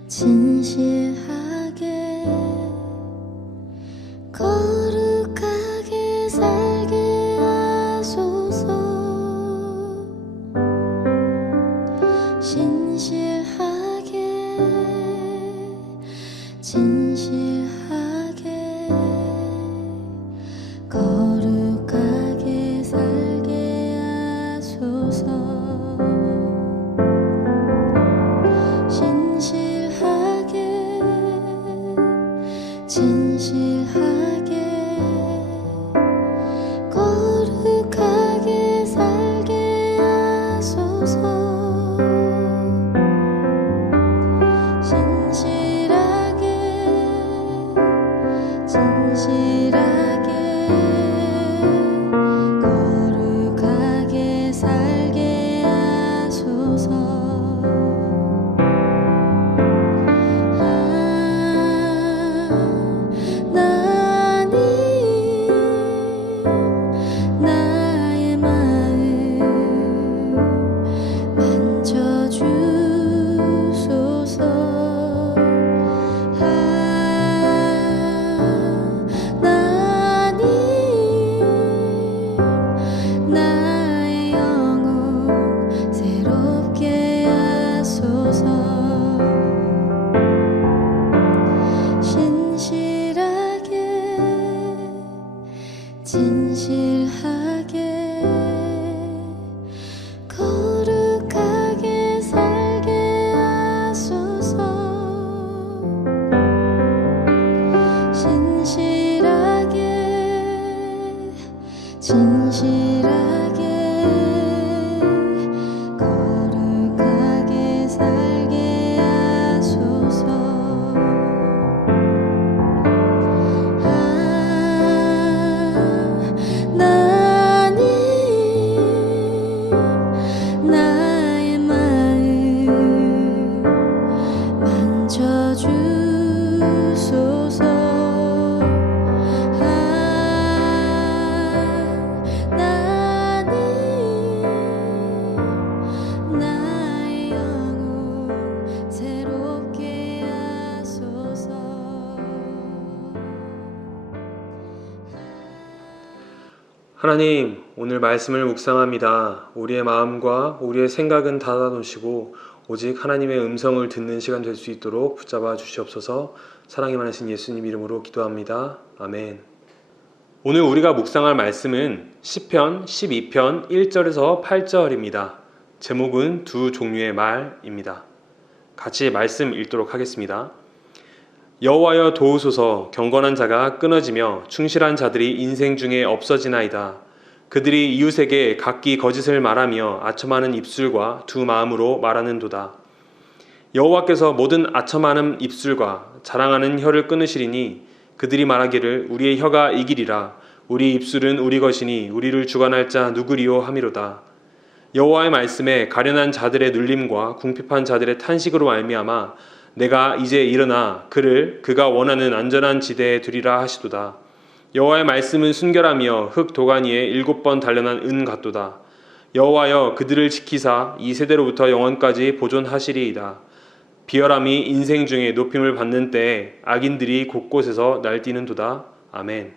진실하게 거룩하게 살게 하소서. 진실하게 거룩하게 살게 하소서. 진실하게 거룩하게 살게 하소서. 진실하게 거룩하게 살게 하소서. 진실하게 거룩하게 살게 하소서. 진실하게 거룩하게 살게 하소서. 나의 마음 만져주소서. 나의 영혼 새롭게 하소서. 하나님, 오늘 말씀을 묵상합니다. 우리의 마음과 우리의 생각은 닫아놓으시고 오직 하나님의 음성을 듣는 시간 될 수 있도록 붙잡아 주시옵소서. 사랑이 많으신 예수님 이름으로 기도합니다. 아멘. 오늘 우리가 묵상할 말씀은 시편 12편 1절에서 8절입니다. 제목은 두 종류의 말입니다. 같이 말씀 읽도록 하겠습니다. 여호와여 도우소서. 경건한 자가 끊어지며 충실한 자들이 인생 중에 없어지나이다. 그들이 이웃에게 각기 거짓을 말하며 아첨하는 입술과 두 마음으로 말하는도다. 여호와께서 모든 아첨하는 입술과 자랑하는 혀를 끊으시리니 그들이 말하기를 우리의 혀가 이기리라. 우리 입술은 우리 것이니 우리를 주관할 자 누구리요 하미로다. 여호와의 말씀에 가련한 자들의 눌림과 궁핍한 자들의 탄식으로 말미암아 내가 이제 일어나 그를 그가 원하는 안전한 지대에 두리라 하시도다. 여호와의 말씀은 순결하며 흙 도가니에 7번 단련한 은 같도다. 여호와여 그들을 지키사 이 세대로부터 영원까지 보존하시리이다. 비열함이 인생 중에 높임을 받는 때에 악인들이 곳곳에서 날뛰는도다. 아멘.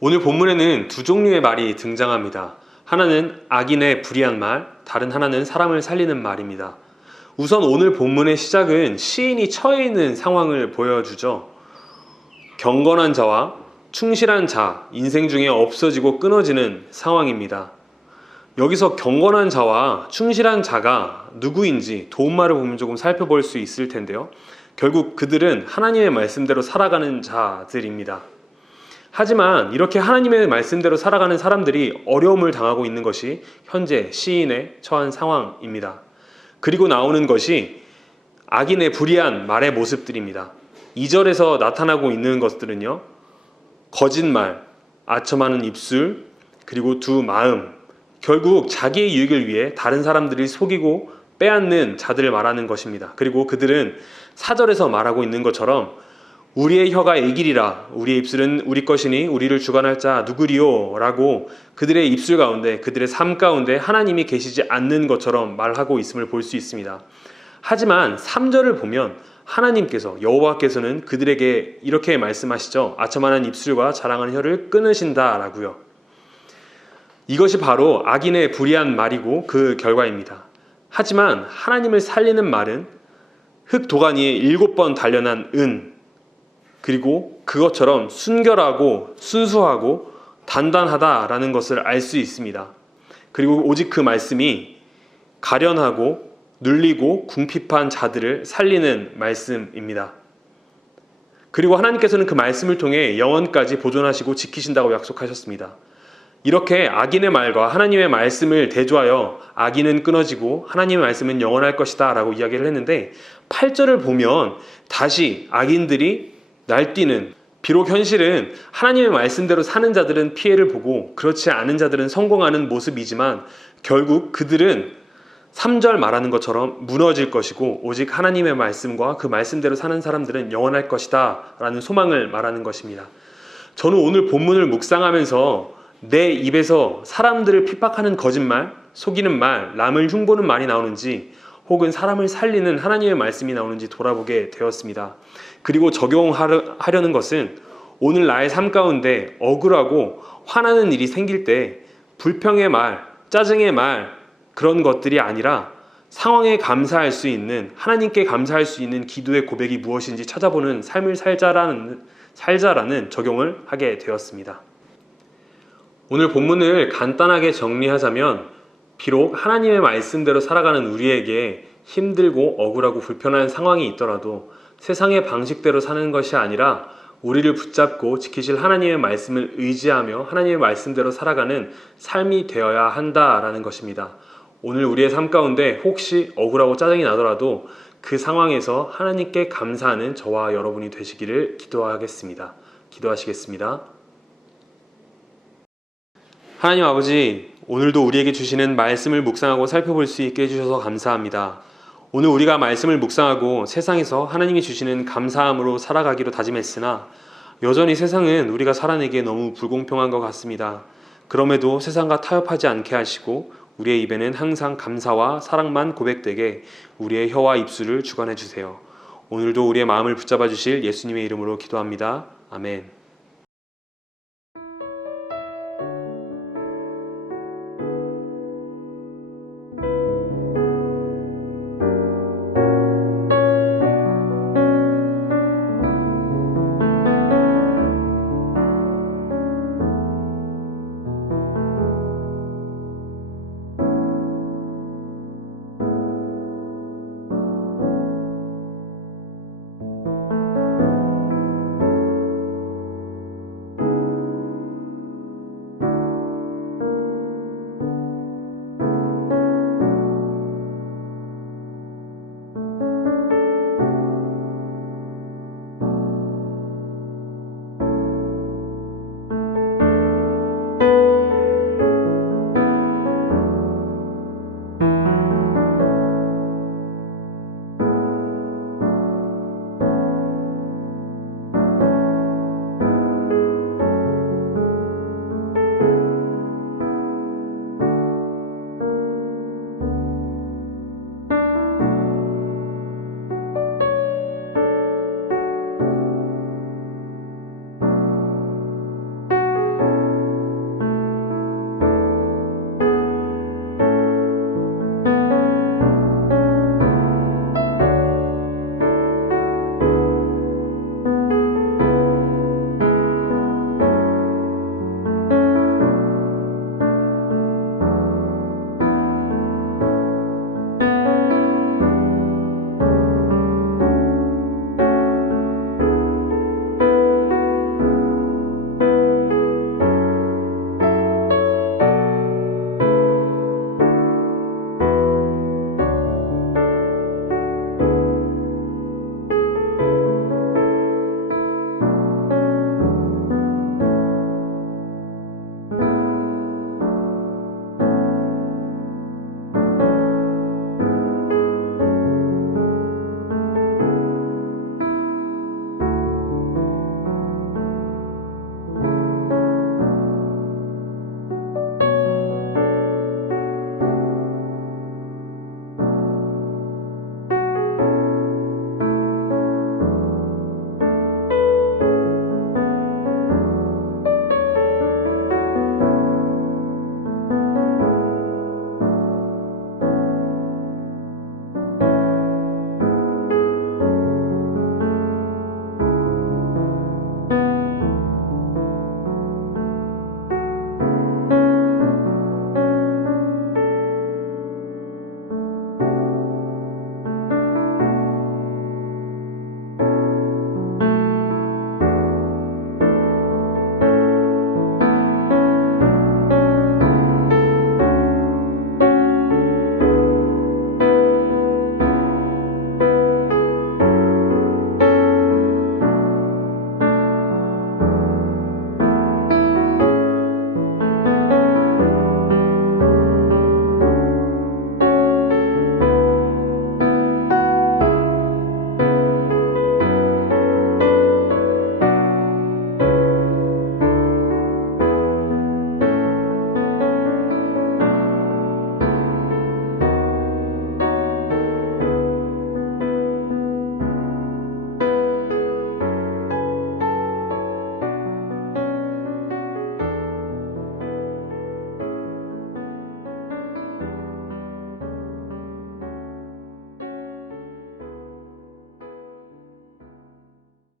오늘 본문에는 두 종류의 말이 등장합니다. 하나는 악인의 불의한 말, 다른 하나는 사람을 살리는 말입니다. 우선 오늘 본문의 시작은 시인이 처해 있는 상황을 보여주죠. 경건한 자와 충실한 자, 인생 중에 없어지고 끊어지는 상황입니다. 여기서 경건한 자와 충실한 자가 누구인지 도움말을 보면 조금 살펴볼 수 있을 텐데요. 결국 그들은 하나님의 말씀대로 살아가는 자들입니다. 하지만 이렇게 하나님의 말씀대로 살아가는 사람들이 어려움을 당하고 있는 것이 현재 시인의 처한 상황입니다. 그리고 나오는 것이 악인의 불의한 말의 모습들입니다. 2절에서 나타나고 있는 것들은요, 거짓말, 아첨하는 입술, 그리고 두 마음, 결국 자기의 유익을 위해 다른 사람들을 속이고 빼앗는 자들을 말하는 것입니다. 그리고 그들은 4절에서 말하고 있는 것처럼 우리의 혀가 이기리라, 우리의 입술은 우리 것이니 우리를 주관할 자 누구리요? 라고 그들의 입술 가운데, 그들의 삶 가운데 하나님이 계시지 않는 것처럼 말하고 있음을 볼 수 있습니다. 하지만 3절을 보면 하나님께서, 여호와께서는 그들에게 이렇게 말씀하시죠. 아첨하는 입술과 자랑하는 혀를 끊으신다 라고요. 이것이 바로 악인의 불의한 말이고 그 결과입니다. 하지만 하나님을 살리는 말은 흙 도가니에 7번 단련한 은, 그리고 그것처럼 순결하고 순수하고 단단하다라는 것을 알 수 있습니다. 그리고 오직 그 말씀이 가련하고 눌리고 궁핍한 자들을 살리는 말씀입니다. 그리고 하나님께서는 그 말씀을 통해 영원까지 보존하시고 지키신다고 약속하셨습니다. 이렇게 악인의 말과 하나님의 말씀을 대조하여 악인은 끊어지고 하나님의 말씀은 영원할 것이다 라고 이야기를 했는데, 8절을 보면 다시 악인들이 날뛰는, 비록 현실은 하나님의 말씀대로 사는 자들은 피해를 보고 그렇지 않은 자들은 성공하는 모습이지만 결국 그들은 3절 말하는 것처럼 무너질 것이고 오직 하나님의 말씀과 그 말씀대로 사는 사람들은 영원할 것이다 라는 소망을 말하는 것입니다. 저는 오늘 본문을 묵상하면서 내 입에서 사람들을 핍박하는 거짓말, 속이는 말, 남을 흉보는 말이 나오는지 혹은 사람을 살리는 하나님의 말씀이 나오는지 돌아보게 되었습니다. 그리고 적용하려는 것은 오늘 나의 삶 가운데 억울하고 화나는 일이 생길 때 불평의 말, 짜증의 말, 그런 것들이 아니라 상황에 감사할 수 있는, 하나님께 감사할 수 있는 기도의 고백이 무엇인지 찾아보는 삶을 살자라는 적용을 하게 되었습니다. 오늘 본문을 간단하게 정리하자면, 비록 하나님의 말씀대로 살아가는 우리에게 힘들고 억울하고 불편한 상황이 있더라도 세상의 방식대로 사는 것이 아니라 우리를 붙잡고 지키실 하나님의 말씀을 의지하며 하나님의 말씀대로 살아가는 삶이 되어야 한다라는 것입니다. 오늘 우리의 삶 가운데 혹시 억울하고 짜증이 나더라도 그 상황에서 하나님께 감사하는 저와 여러분이 되시기를 기도하겠습니다. 기도하시겠습니다. 하나님 아버지, 오늘도 우리에게 주시는 말씀을 묵상하고 살펴볼 수 있게 해주셔서 감사합니다. 오늘 우리가 말씀을 묵상하고 세상에서 하나님이 주시는 감사함으로 살아가기로 다짐했으나 여전히 세상은 우리가 살아내기에 너무 불공평한 것 같습니다. 그럼에도 세상과 타협하지 않게 하시고 우리의 입에는 항상 감사와 사랑만 고백되게 우리의 혀와 입술을 주관해 주세요. 오늘도 우리의 마음을 붙잡아 주실 예수님의 이름으로 기도합니다. 아멘.